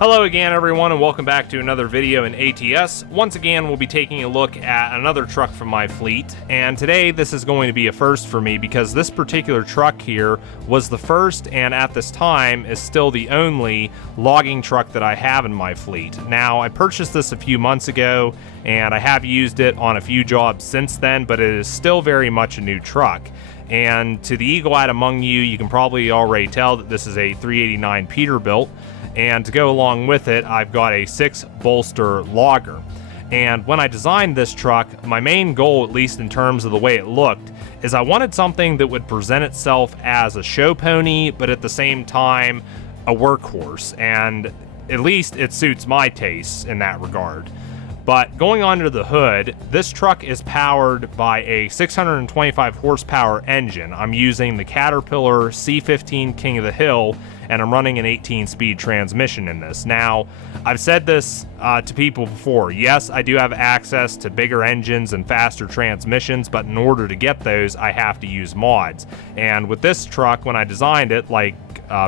Hello again everyone, and welcome back to another video in ATS. Once again, we'll be taking a look at another truck from my fleet, and today this is going to be a first for me because this particular truck here was the first and at this time is still the only logging truck that I have in my fleet. Now, I purchased this a few months ago and I have used it on a few jobs since then, but it is still very much a new truck. And to the eagle-eyed among you, you can probably already tell that this is a 389 Peterbilt. And to go along with it, I've got a 6-bolster logger. And when I designed this truck, my main goal, at least in terms of the way it looked, is I wanted something that would present itself as a show pony, but at the same time, a workhorse. And at least it suits my tastes in that regard. But going under the hood, this truck is powered by a 625 horsepower engine. I'm using the Caterpillar C15 King of the Hill, and I'm running an 18-speed transmission in this. Now, I've said this to people before. Yes, I do have access to bigger engines and faster transmissions, but in order to get those, I have to use mods. And with this truck, when I designed it, like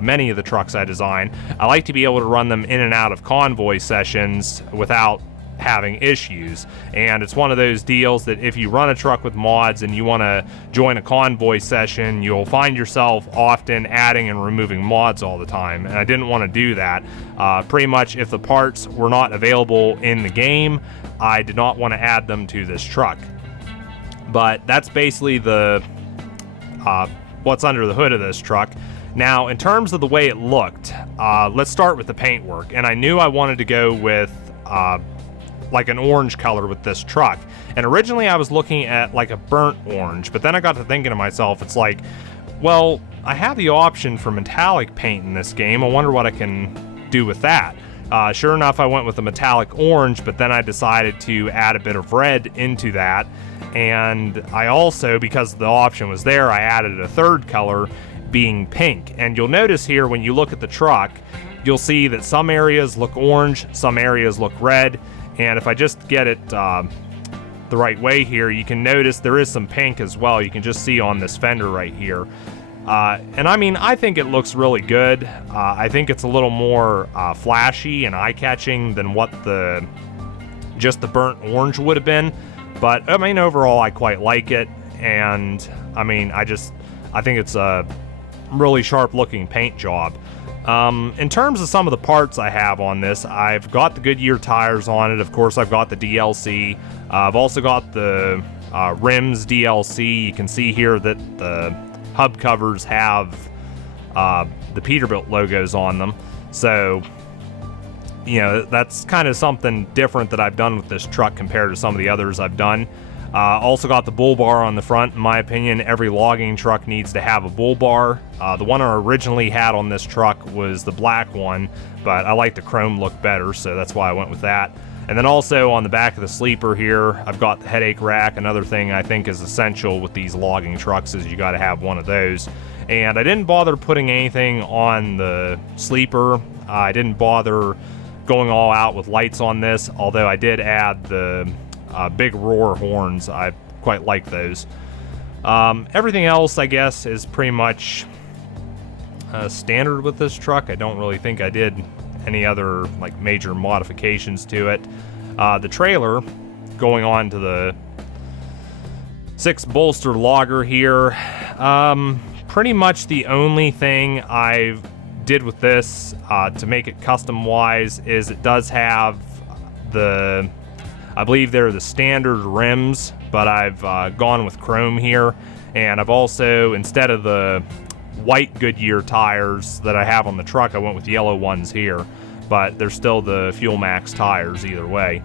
many of the trucks I design, I like to be able to run them in and out of convoy sessions without having issues. And it's one of those deals that if you run a truck with mods and you want to join a convoy session, you'll find yourself often adding and removing mods all the time, and I didn't want to do that. Pretty much if the parts were not available in the game, I did not want to add them to this truck. But that's basically the what's under the hood of this truck. Now, in terms of the way it looked, let's start with the paintwork. And I knew I wanted to go with like an orange color with this truck. And originally I was looking at like a burnt orange, but then I got to thinking to myself, it's like, well, I have the option for metallic paint in this game. I wonder what I can do with that. Sure enough, I went with a metallic orange, but then I decided to add a bit of red into that. And I also, because the option was there, I added a third color being pink. And you'll notice here when you look at the truck, you'll see that some areas look orange, some areas look red. And if I just get it the right way here, you can notice there is some pink as well. You can just see on this fender right here. And I mean, I think it looks really good. I think it's a little more flashy and eye-catching than what just the burnt orange would have been. But I mean, overall, I quite like it. And I mean, I think it's a really sharp-looking paint job. In terms of some of the parts I have on this, I've got the Goodyear tires on it. Of course, I've got the DLC. I've also got the rims DLC. You can see here that the hub covers have the Peterbilt logos on them. So, you know, that's kind of something different that I've done with this truck compared to some of the others I've done. Also got the bull bar on the front. In my opinion, every logging truck needs to have a bull bar. The one I originally had on this truck was the black one, but I like the chrome look better, so that's why I went with that. And then also on the back of the sleeper here, I've got the headache rack. Another thing I think is essential with these logging trucks is you got to have one of those. And I didn't bother putting anything on the sleeper. I didn't bother going all out with lights on this, although I did add the big roar horns. I quite like those. Everything else, I guess, is pretty much standard with this truck. I don't really think I did any other like major modifications to it. The trailer going on to the 6-bolster logger here, pretty much the only thing I did with this to make it custom wise is it does have I believe they're the standard rims, but I've gone with chrome here. And I've also, instead of the white Goodyear tires that I have on the truck, I went with yellow ones here. But they're still the Fuel Max tires either way.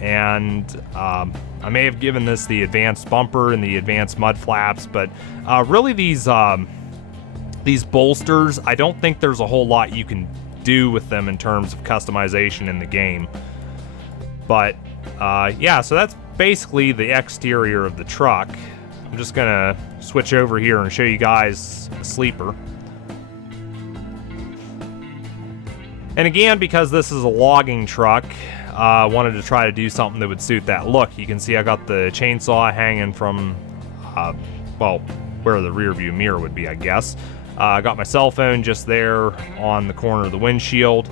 And I may have given this the advanced bumper and the advanced mud flaps, but really these bolsters, I don't think there's a whole lot you can do with them in terms of customization in the game. But yeah, so that's basically the exterior of the truck. I'm just gonna switch over here and show you guys a sleeper. And again, because this is a logging truck, I wanted to try to do something that would suit that look. You can see I got the chainsaw hanging from, well, where the rear view mirror would be, I guess. I got my cell phone just there on the corner of the windshield.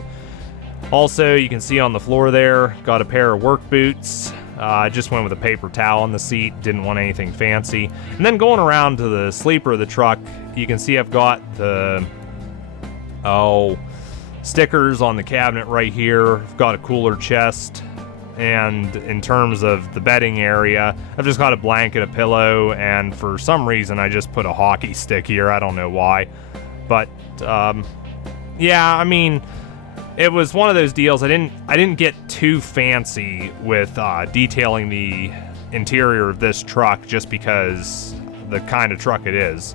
Also, you can see on the floor there, got a pair of work boots. I just went with a paper towel on the seat, didn't want anything fancy. And then going around to the sleeper of the truck, you can see I've got the stickers on the cabinet right here. I've got a cooler chest, and in terms of the bedding area, I've just got a blanket, a pillow, and for some reason I just put a hockey stick here. I don't know why, but yeah, I mean, it was one of those deals. I didn't get too fancy with detailing the interior of this truck, just because the kind of truck it is.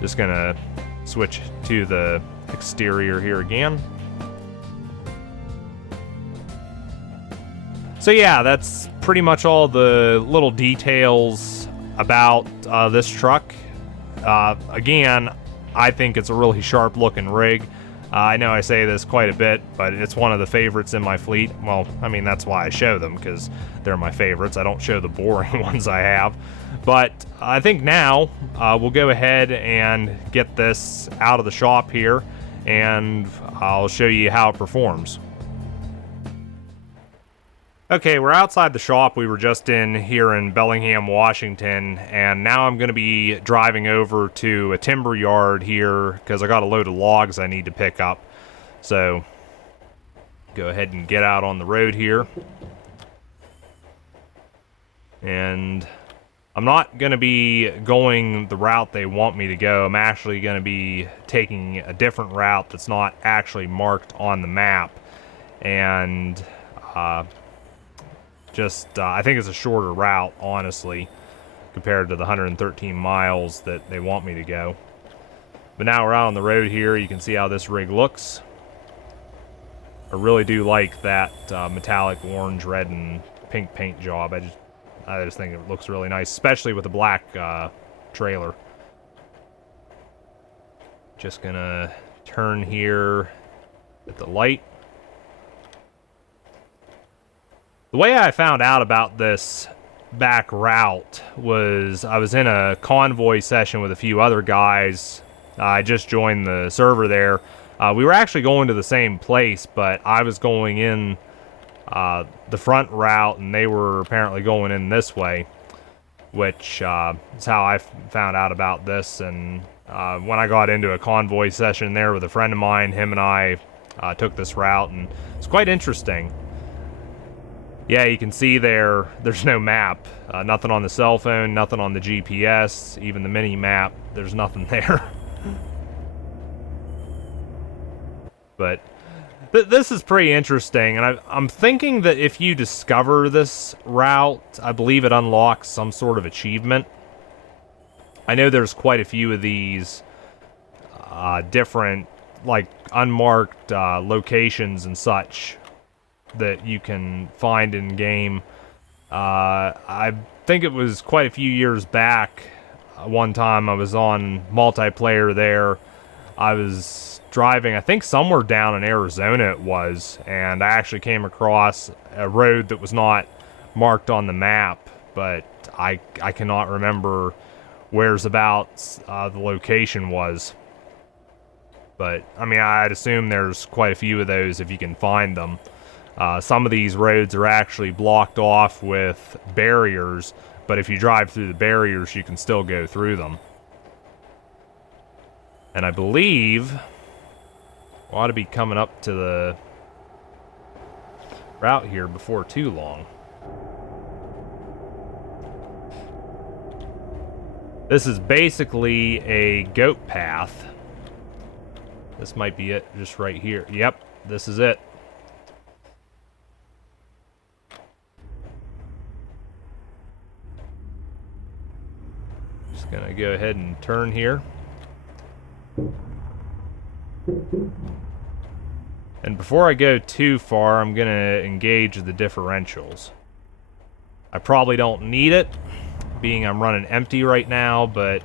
Just gonna switch to the exterior here again. So yeah, that's pretty much all the little details about this truck. Again, I think it's a really sharp looking rig. I know I say this quite a bit, but it's one of the favorites in my fleet. Well, I mean, that's why I show them, because they're my favorites. I don't show the boring ones I have. But I think now we'll go ahead and get this out of the shop here, and I'll show you how it performs. Okay, we're outside the shop we were just in here in Bellingham, Washington, and now I'm going to be driving over to a timber yard here because I got a load of logs I need to pick up. So, go ahead and get out on the road here. And I'm not going to be going the route they want me to go. I'm actually going to be taking a different route that's not actually marked on the map. And, I think it's a shorter route, honestly, compared to the 113 miles that they want me to go. But now we're out on the road here. You can see how this rig looks. I really do like that metallic orange, red, and pink paint job. I just think it looks really nice, especially with the black trailer. Just gonna turn here at the light. The way I found out about this back route was I was in a Convoy session with a few other guys. I just joined the server there. We were actually going to the same place, but I was going in the front route, and they were apparently going in this way, which is how I found out about this. And when I got into a Convoy session there with a friend of mine, him and I took this route, and it's quite interesting. Yeah, you can see there's no map. Nothing on the cell phone, nothing on the GPS, even the mini map, there's nothing there. But this is pretty interesting, and I'm thinking that if you discover this route, I believe it unlocks some sort of achievement. I know there's quite a few of these different, like, unmarked locations and such that you can find in game. I think it was quite a few years back. One time I was on multiplayer there. I was driving, I think somewhere down in Arizona it was, and I actually came across a road that was not marked on the map, but I cannot remember whereabouts the location was. But I mean, I'd assume there's quite a few of those if you can find them. Some of these roads are actually blocked off with barriers, but if you drive through the barriers, you can still go through them. And I believe we ought to be coming up to the route here before too long. This is basically a goat path. This might be it, just right here. Yep, this is it. Just gonna go ahead and turn here. And before I go too far, I'm gonna engage the differentials. I probably don't need it, being I'm running empty right now, but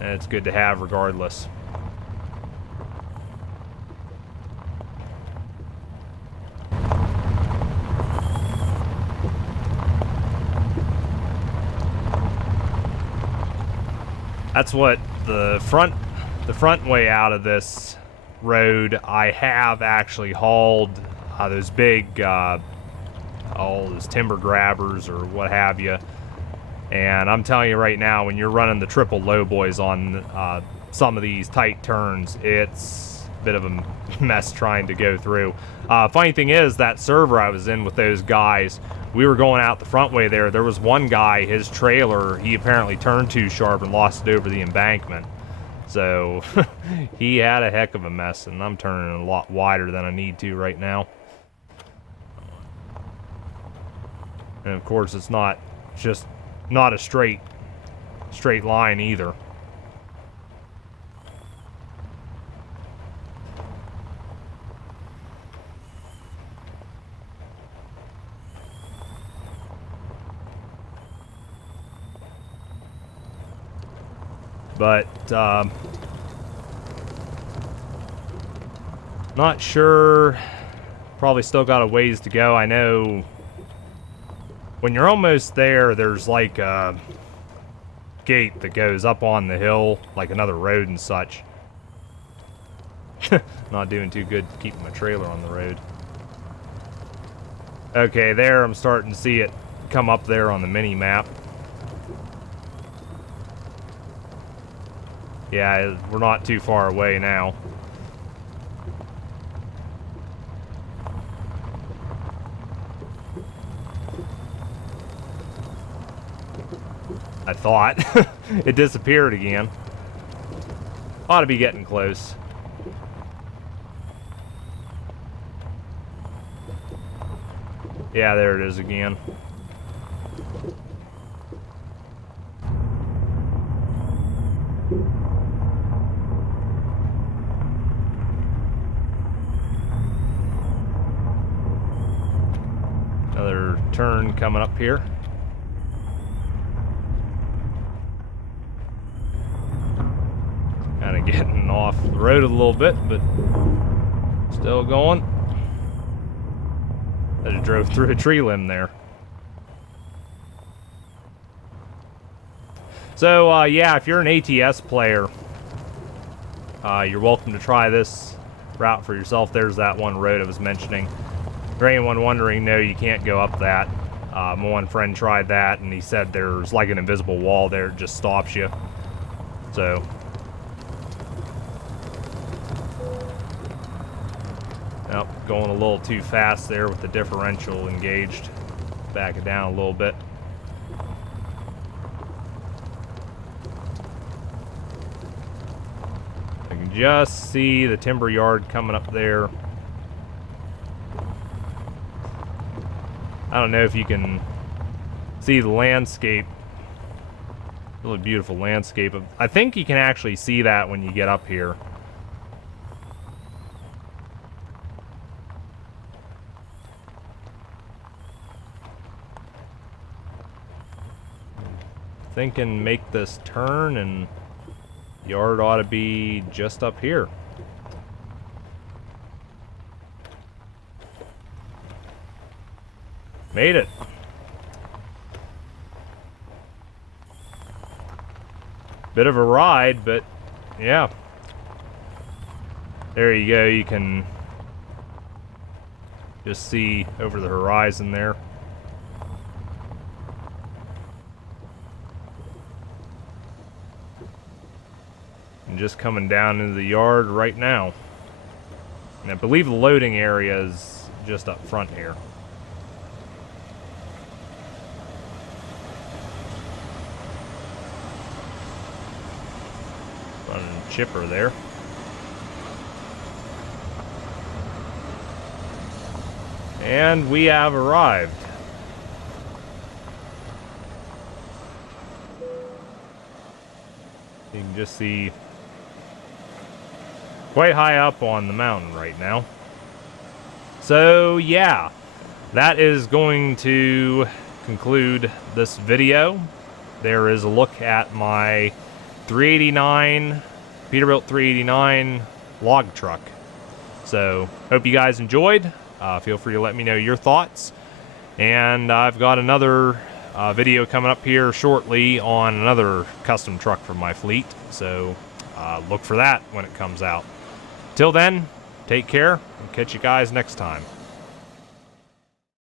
it's good to have regardless. That's what the front way out of this road, I have actually hauled those big, all those timber grabbers or what have you. And I'm telling you right now, when you're running the triple low boys on some of these tight turns, it's a bit of a mess trying to go through. Funny thing is, that server I was in with those guys, we were going out the front way there. There was one guy, his trailer, he apparently turned too sharp and lost it over the embankment. So he had a heck of a mess, and I'm turning a lot wider than I need to right now. And of course, it's not a straight line either. But not sure, probably still got a ways to go. I know when you're almost there, there's like a gate that goes up on the hill, like another road and such. Not doing too good keeping my trailer on the road. Okay, there I'm starting to see it come up there on the mini map. Yeah, we're not too far away now. I thought. It disappeared again. Ought to be getting close. Yeah, there it is again. Another turn coming up here. Kind of getting off the road a little bit, but still going. I just drove through a tree limb there. So, yeah, if you're an ATS player, you're welcome to try this route for yourself. There's that one road I was mentioning. For anyone wondering, no, you can't go up that. My one friend tried that, and he said there's like an invisible wall there. It just stops you. So... Nope, going a little too fast there with the differential engaged. Back it down a little bit. I can just see the timber yard coming up there. I don't know if you can see the landscape. Really beautiful landscape. I think you can actually see that when you get up here. Thinking make this turn, and yard ought to be just up here. Made it. Bit of a ride, but yeah. There you go. You can just see over the horizon there. Just coming down into the yard right now. And I believe the loading area is just up front here. Running chipper there. And we have arrived. You can just see quite high up on the mountain right now. So yeah, that is going to conclude this video. There is a look at my 389 Peterbilt 389 log truck. So hope you guys enjoyed. Feel free to let me know your thoughts, and I've got another video coming up here shortly on another custom truck from my fleet, so look for that when it comes out. Till then, take care, and catch you guys next time.